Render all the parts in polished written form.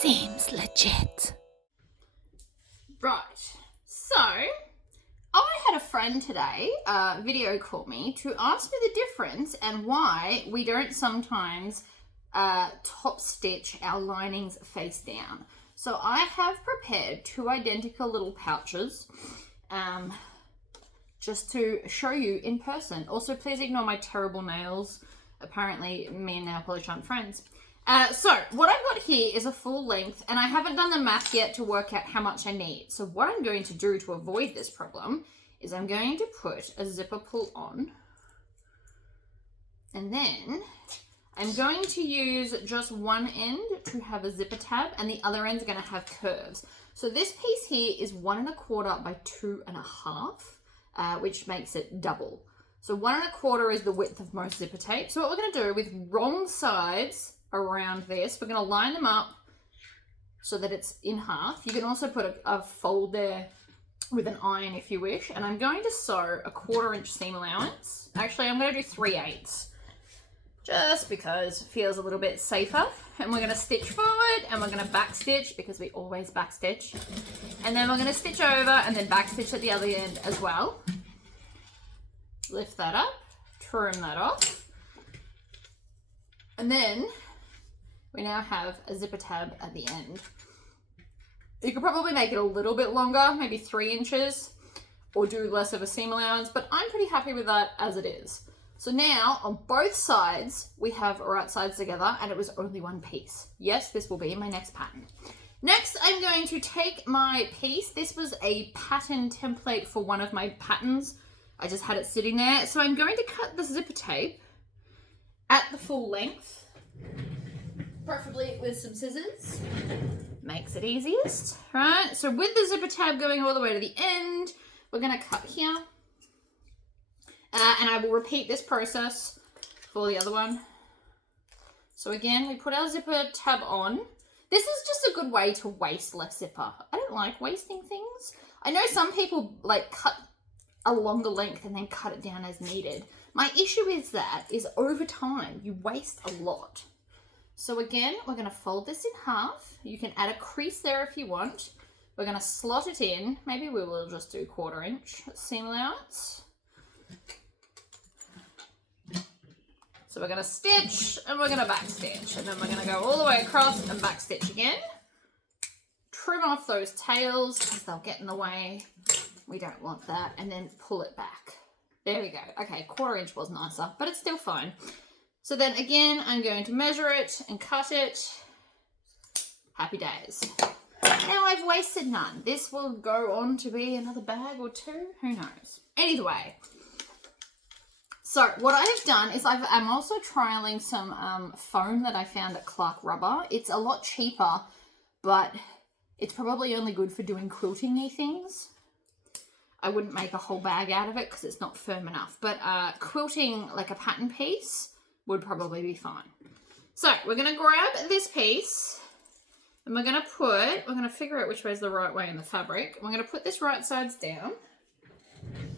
Seems legit. Right, so I had a friend today video call me to ask me the difference and why we don't sometimes top stitch our linings face down. So I have prepared two identical little pouches just to show you in person. Also, please ignore my terrible nails. Apparently, me and nail polish aren't friends. So what I've got here is a full length, and I haven't done the math yet to work out how much I need. So what I'm going to do to avoid this problem is I'm going to put a zipper pull on, and then I'm going to use just one end to have a zipper tab, and the other end's going to have curves. So this piece here is 1 1/4 by 2 1/2, which makes it double. So 1 1/4 is the width of most zipper tape. So what we're going to do with wrong sides around this, we're going to line them up so that it's in half. You can also put a fold there with an iron if you wish. And I'm going to sew a 1/4 inch seam allowance. Actually, I'm going to do 3/8 just because it feels a little bit safer. And we're going to stitch forward and we're going to back stitch because we always back stitch. And then we're going to stitch over and then back stitch at the other end as well. Lift that up, trim that off. And then we now have a zipper tab at the end. You could probably make it a little bit longer, maybe 3 inches, or do less of a seam allowance, but I'm pretty happy with that as it is. So now on both sides, we have right sides together, and it was only one piece. Yes, this will be my next pattern. Next, I'm going to take my piece. This was a pattern template for one of my patterns. I just had it sitting there. So I'm going to cut the zipper tape at the full length, preferably with some scissors. Makes it easiest, right? So with the zipper tab going all the way to the end, we're going to cut here. And I will repeat this process for the other one. So again, we put our zipper tab on. This is just a good way to waste less zipper. I don't like wasting things. I know some people like cut a longer length and then cut it down as needed. My issue is over time, you waste a lot. So again, we're going to fold this in half. You can add a crease there if you want. We're going to slot it in. Maybe we will just do 1/4 inch seam allowance. So we're going to stitch and we're going to back stitch. And then we're going to go all the way across and back stitch again. Trim off those tails because they'll get in the way. We don't want that. And then pull it back. There we go. Okay, 1/4 inch was nicer, but it's still fine. So then again, I'm going to measure it and cut it. Happy days. Now I've wasted none. This will go on to be another bag or two. Who knows? Anyway, so what I have done is I'm also trialing some foam that I found at Clark Rubber. It's a lot cheaper, but it's probably only good for doing quilting-y things. I wouldn't make a whole bag out of it because it's not firm enough. But quilting like a pattern piece would probably be fine. So we're going to grab this piece and we're going to figure out which way is the right way in the fabric. We're going to put this right sides down.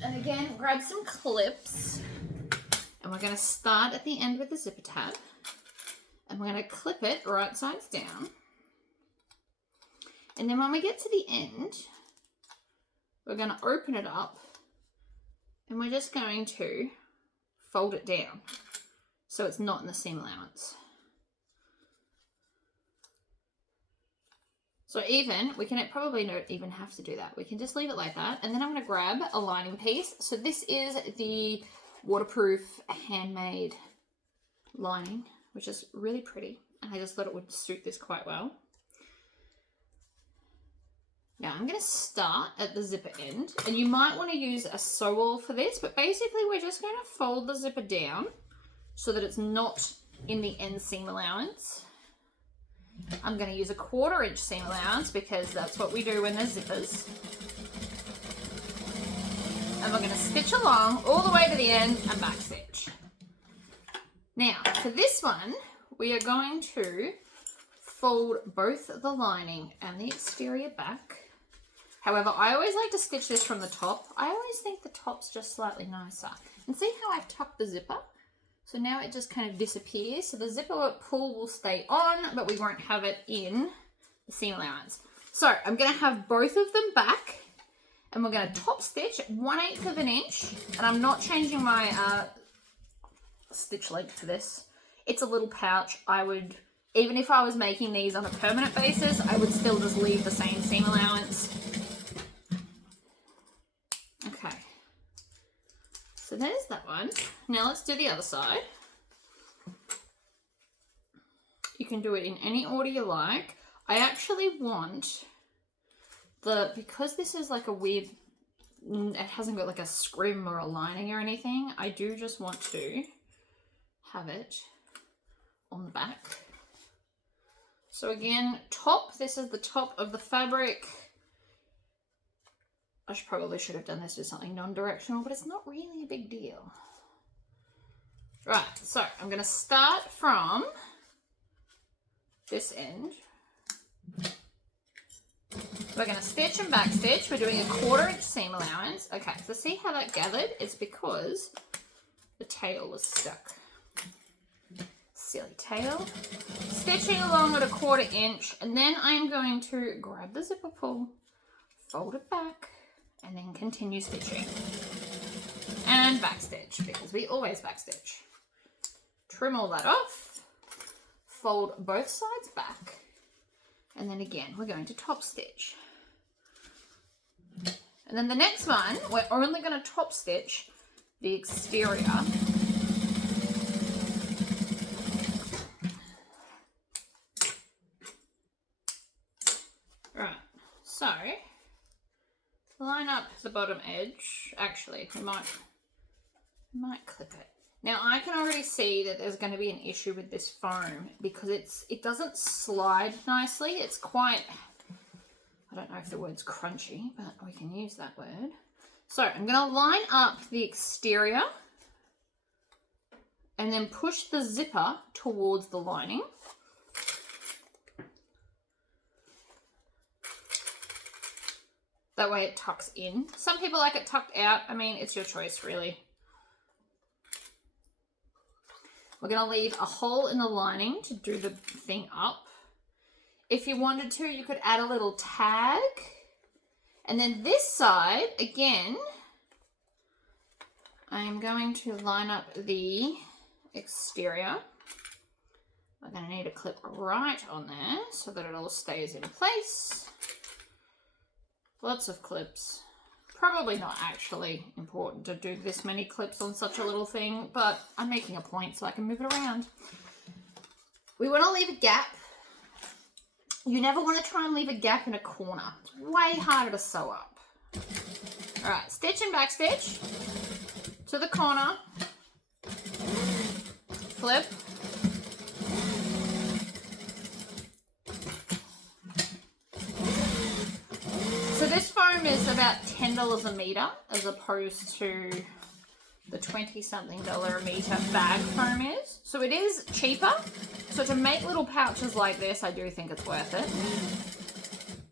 And again, grab some clips. And we're going to start at the end with the zipper tab. And we're going to clip it right sides down. And then when we get to the end, we're going to open it up. And we're just going to fold it down so it's not in the seam allowance. So we can probably not even have to do that. We can just leave it like that. And then I'm going to grab a lining piece. So this is the waterproof handmade lining, which is really pretty. And I just thought it would suit this quite well. Now I'm going to start at the zipper end. And you might want to use a sew-all for this. But basically we're just going to fold the zipper down so that it's not in the end seam allowance. I'm going to use a 1/4 inch seam allowance because that's what we do when there's zippers. And we're going to stitch along all the way to the end and back stitch. Now, for this one, we are going to fold both the lining and the exterior back. However, I always like to stitch this from the top. I always think the top's just slightly nicer. And see how I've tucked the zipper? So now it just kind of disappears. So the zipper pull will stay on, but we won't have it in seam allowance. So I'm going to have both of them back, and we're going to top stitch 1/8 of an inch, and I'm not changing my stitch length for this. It's a little pouch. I would, even if I was making these on a permanent basis, I would still just leave the same seam allowance. Okay. So there's that one. Now let's do the other side. You can do it in any order you like. I actually want because this is like a weird, it hasn't got like a scrim or a lining or anything, I do just want to have it on the back. So again, top, this is the top of the fabric. I probably should have done this with something non-directional, but it's not really a big deal. Right, so I'm going to start from this end. We're going to stitch and back stitch. We're doing a 1/4 inch seam allowance. Okay, so see how that gathered? It's because the tail was stuck. Silly tail. Stitching along at a 1/4 inch, and then I'm going to grab the zipper pull, fold it back, and then continue stitching. And back stitch, because we always back stitch. Trim all that off, fold both sides back, and then again we're going to top stitch. And then the next one, we're only going to top stitch the exterior. Right, so line up the bottom edge. Actually, we might clip it. Now I can already see that there's going to be an issue with this foam because it doesn't slide nicely. It's quite, I don't know if the word's crunchy, but we can use that word. So I'm going to line up the exterior and then push the zipper towards the lining. That way it tucks in. Some people like it tucked out. I mean, it's your choice, really. We're going to leave a hole in the lining to do the thing up. If you wanted to, you could add a little tag. And then this side, again, I'm going to line up the exterior. We're going to need a clip right on there so that it all stays in place. Lots of clips. Probably not actually important to do this many clips on such a little thing, but I'm making a point so I can move it around. We want to leave a gap. You never want to try and leave a gap in a corner. It's way harder to sew up. All right, stitch and back stitch to the corner. Flip. So this foam is about $10 a meter as opposed to the $20-something a meter bag foam is. So it is cheaper. So to make little pouches like this, I do think it's worth it.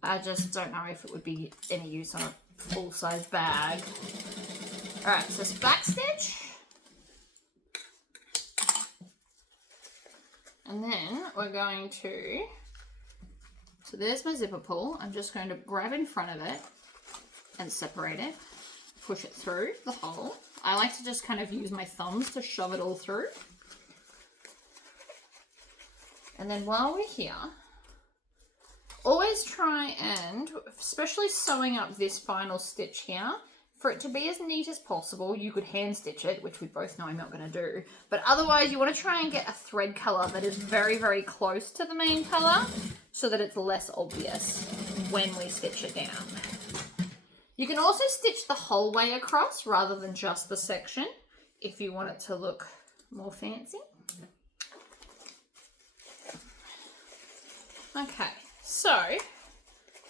I just don't know if it would be any use on a full-size bag. All right, so back stitch. And then we're going to, so there's my zipper pull. I'm just going to grab in front of it and separate it, push it through the hole. I like to just kind of use my thumbs to shove it all through. And then while we're here, always try and, especially sewing up this final stitch here, for it to be as neat as possible, you could hand stitch it, which we both know I'm not going to do. But otherwise, you want to try and get a thread color that is very, very close to the main color so that it's less obvious when we stitch it down. You can also stitch the whole way across rather than just the section if you want it to look more fancy. Okay, so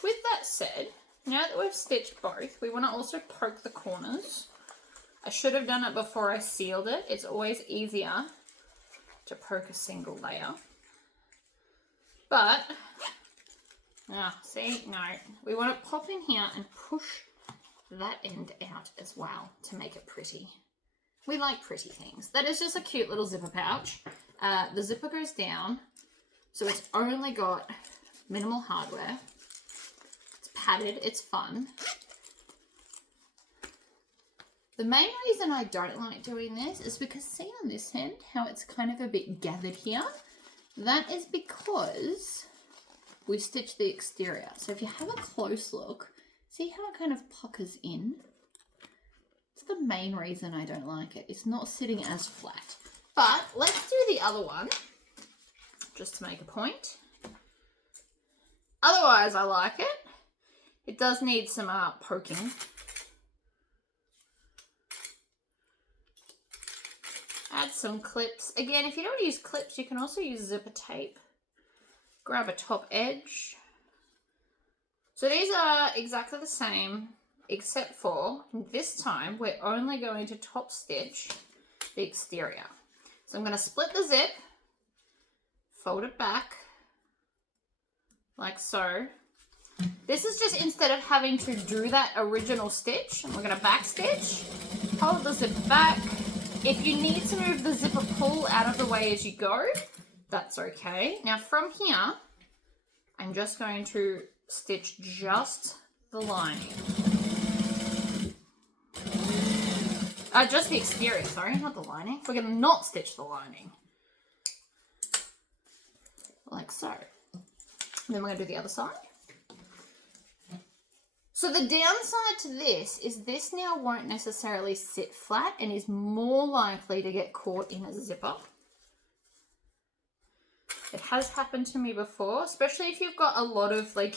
with that said, now that we've stitched both, we want to also poke the corners. I should have done it before I sealed it. It's always easier to poke a single layer. But, see, no. We want to pop in here and push that end out as well to make it pretty. We like pretty things. That is just a cute little zipper pouch. The zipper goes down, so it's only got minimal hardware. It's padded, it's fun. The main reason I don't like doing this is because see on this end how it's kind of a bit gathered here? That is because we stitched the exterior. So if you have a close look, see how it kind of puckers in? It's the main reason I don't like it. It's not sitting as flat. But let's do the other one, just to make a point. Otherwise, I like it. It does need some poking. Add some clips. Again, if you don't want to use clips, you can also use zipper tape. Grab a top edge. So these are exactly the same, except for this time we're only going to top stitch the exterior. So I'm going to split the zip, fold it back like so. This is just instead of having to do that original stitch, we're going to back stitch, hold the zip back. If you need to move the zipper pull out of the way as you go, that's okay. Now from here, I'm just going to stitch just the lining. Just the exterior, sorry, not the lining. We're going to not stitch the lining. Like so. And then we're going to do the other side. So the downside to this is this now won't necessarily sit flat and is more likely to get caught in a zipper. It has happened to me before, especially if you've got a lot of like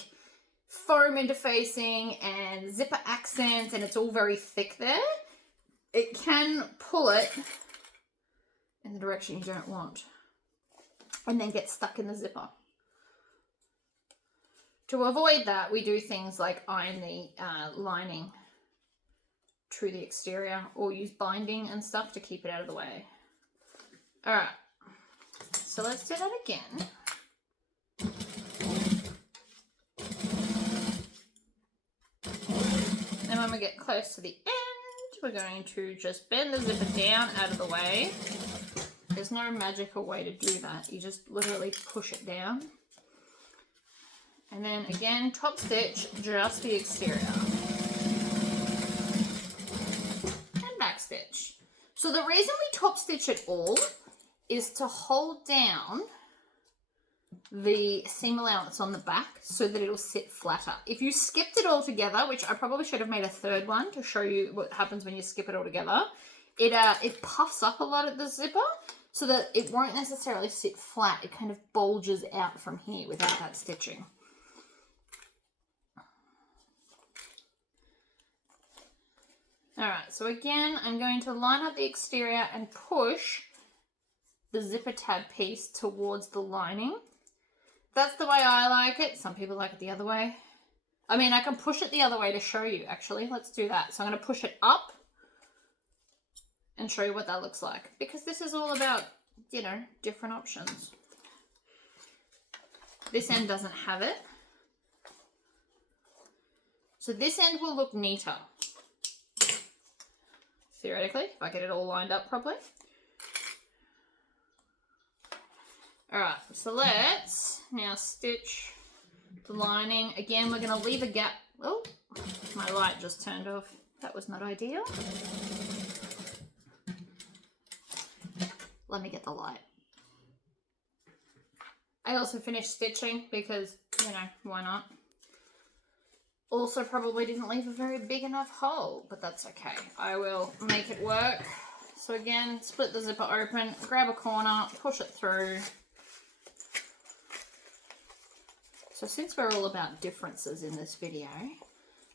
foam interfacing and zipper accents and it's all very thick there. It can pull it in the direction you don't want and then get stuck in the zipper. To avoid that, we do things like iron the lining to the exterior or use binding and stuff to keep it out of the way. All right, so let's do that again. Then when we get close to the end, we're going to just bend the zipper down out of the way. There's no magical way to do that. You just literally push it down. And then again, top stitch just the exterior. And back stitch. So the reason we top stitch it all is to hold down the seam allowance on the back so that it'll sit flatter. If you skipped it all together, which I probably should have made a third one to show you what happens when you skip it all together, it puffs up a lot at the zipper so that it won't necessarily sit flat. It kind of bulges out from here without that stitching. All right, so again, I'm going to line up the exterior and push the zipper tab piece towards the lining. That's the way I like it. Some people like it the other way. I mean, I can push it the other way to show you, actually. Let's do that. So I'm going to push it up and show you what that looks like. Because this is all about, you know, different options. This end doesn't have it. So this end will look neater. Theoretically, if I get it all lined up properly. Alright, so let's now stitch the lining. Again, we're going to leave a gap. Oh, my light just turned off. That was not ideal. Let me get the light. I also finished stitching because, you know, why not? Also probably didn't leave a very big enough hole, but that's okay. I will make it work. So again, split the zipper open, grab a corner, push it through. So since we're all about differences in this video,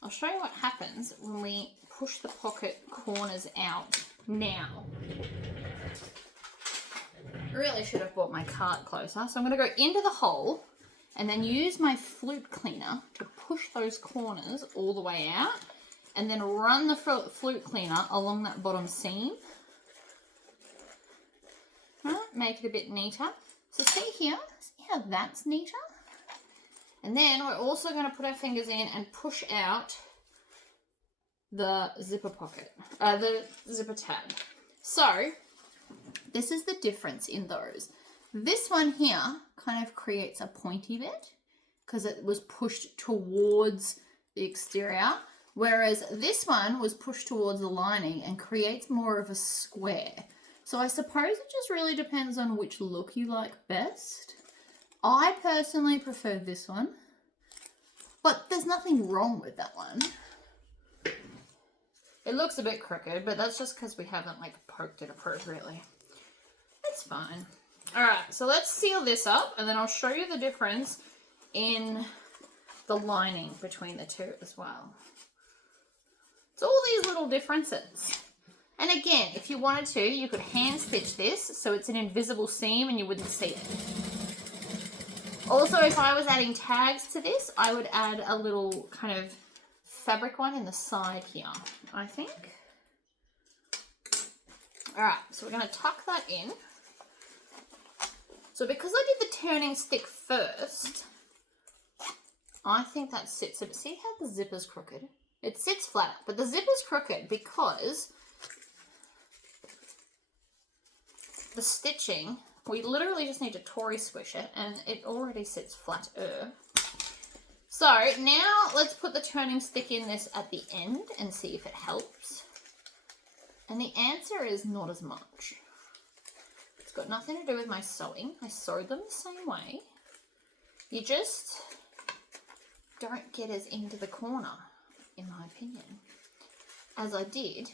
I'll show you what happens when we push the pocket corners out now. I really should have brought my cart closer. So I'm going to go into the hole and then use my flute cleaner to push those corners all the way out and then run the flute cleaner along that bottom seam. Right, make it a bit neater. So see here, see how that's neater? And then we're also going to put our fingers in and push out the zipper pocket, the zipper tab. So this is the difference in those. This one here kind of creates a pointy bit, because it was pushed towards the exterior, whereas this one was pushed towards the lining and creates more of a square. So I suppose it just really depends on which look you like best. I personally prefer this one, but there's nothing wrong with that one. It looks a bit crooked, but that's just because we haven't like poked it appropriately. It's fine. All right, so let's seal this up and then I'll show you the difference in the lining between the two as well. It's all these little differences. And again, if you wanted to, you could hand stitch this so it's an invisible seam and you wouldn't see it. Also, if I was adding tags to this, I would add a little kind of fabric one in the side here, I think. All right, so we're going to tuck that in. So because I did the turning stick first, I think that sits, see how the zipper's crooked? It sits flat, but the zipper's crooked because the stitching, we literally just need to Tory squish it and it already sits flatter. So now let's put the turning stick in this at the end and see if it helps. And the answer is not as much. It's got nothing to do with my sewing. I sewed them the same way. You just don't get as into the corner, in my opinion, as I did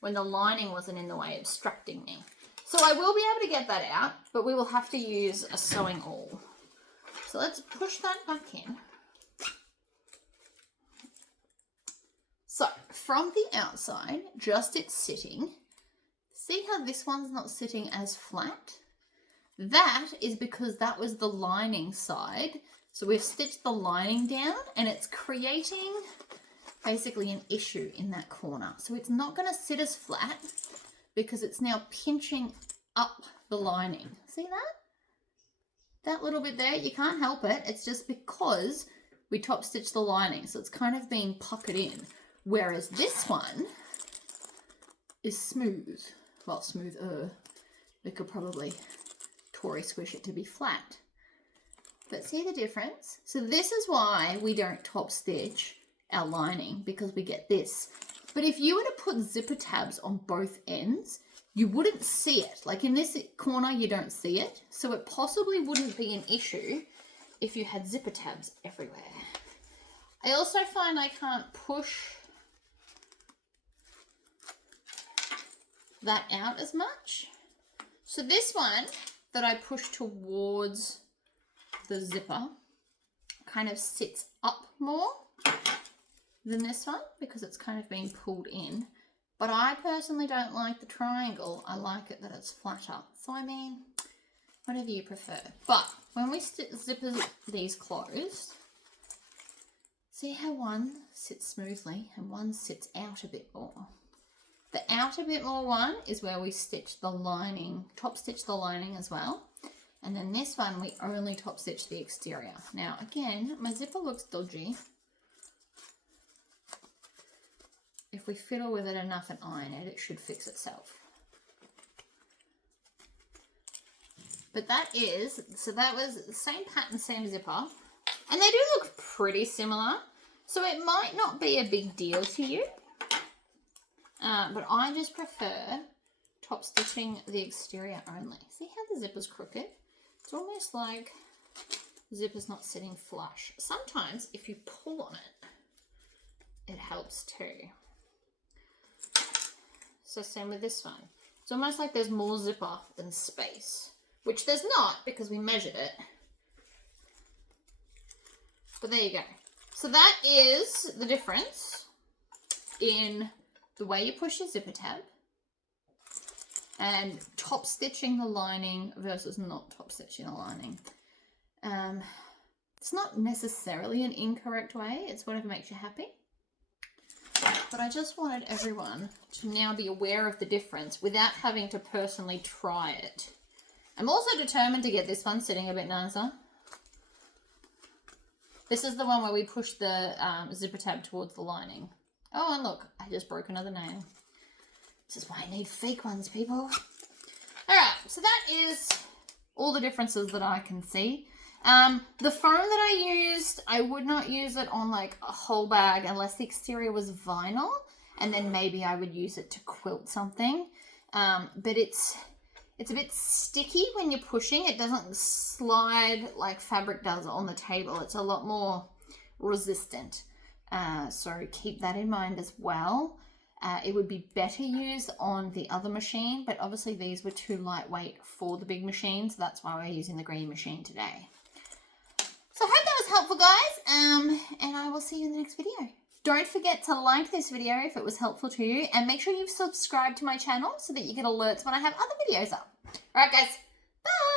when the lining wasn't in the way, obstructing me. So I will be able to get that out, but we will have to use a sewing awl. So let's push that back in. So from the outside, just it's sitting. See how this one's not sitting as flat? That is because that was the lining side. So we've stitched the lining down and it's creating basically an issue in that corner. So it's not going to sit as flat because it's now pinching up the lining. See that? That little bit there, you can't help it. It's just because we top stitched the lining. So it's kind of being puckered in. Whereas this one is smooth. Well, smoother. We could probably Tory squish it to be flat. But see the difference? So this is why we don't top stitch our lining, because we get this. But if you were to put zipper tabs on both ends, you wouldn't see it. Like in this corner, you don't see it. So it possibly wouldn't be an issue if you had zipper tabs everywhere. I also find I can't push that out as much. So this one that I push towards the zipper kind of sits up more than this one because it's kind of being pulled in. But I personally don't like the triangle. I like it that it's flatter. So I mean, whatever you prefer. But when we zipper these closed, see how one sits smoothly and one sits out a bit more. The out a bit more one is where we stitch the lining, top stitch the lining as well. And then this one, we only top stitch the exterior. Now, again, my zipper looks dodgy. If we fiddle with it enough and iron it, it should fix itself. But that is, so that was the same pattern, same zipper. And they do look pretty similar. So it might not be a big deal to you. But I just prefer top stitching the exterior only. See how the zipper's crooked? It's almost like the zipper's not sitting flush. Sometimes if you pull on it, it helps too. So same with this one. It's almost like there's more zipper than space, which there's not because we measured it. But there you go. So that is the difference in the way you push your zipper tab and top stitching the lining versus not top stitching the lining. It's not necessarily an incorrect way. It's whatever makes you happy. But I just wanted everyone to now be aware of the difference without having to personally try it. I'm also determined to get this one sitting a bit nicer. This is the one where we push the zipper tab towards the lining. Oh, and look, I just broke another nail. This is why I need fake ones, people. All right, so that is all the differences that I can see. The foam that I used, I would not use it on like a whole bag unless the exterior was vinyl, and then maybe I would use it to quilt something. But it's a bit sticky when you're pushing. It doesn't slide like fabric does on the table. It's a lot more resistant. So keep that in mind as well. It would be better used on the other machine, but obviously these were too lightweight for the big machine, so that's why we're using the green machine today. So I hope that was helpful, guys, and I will see you in the next video. Don't forget to like this video if it was helpful to you, and make sure you've subscribed to my channel so that you get alerts when I have other videos up. Alright guys, bye!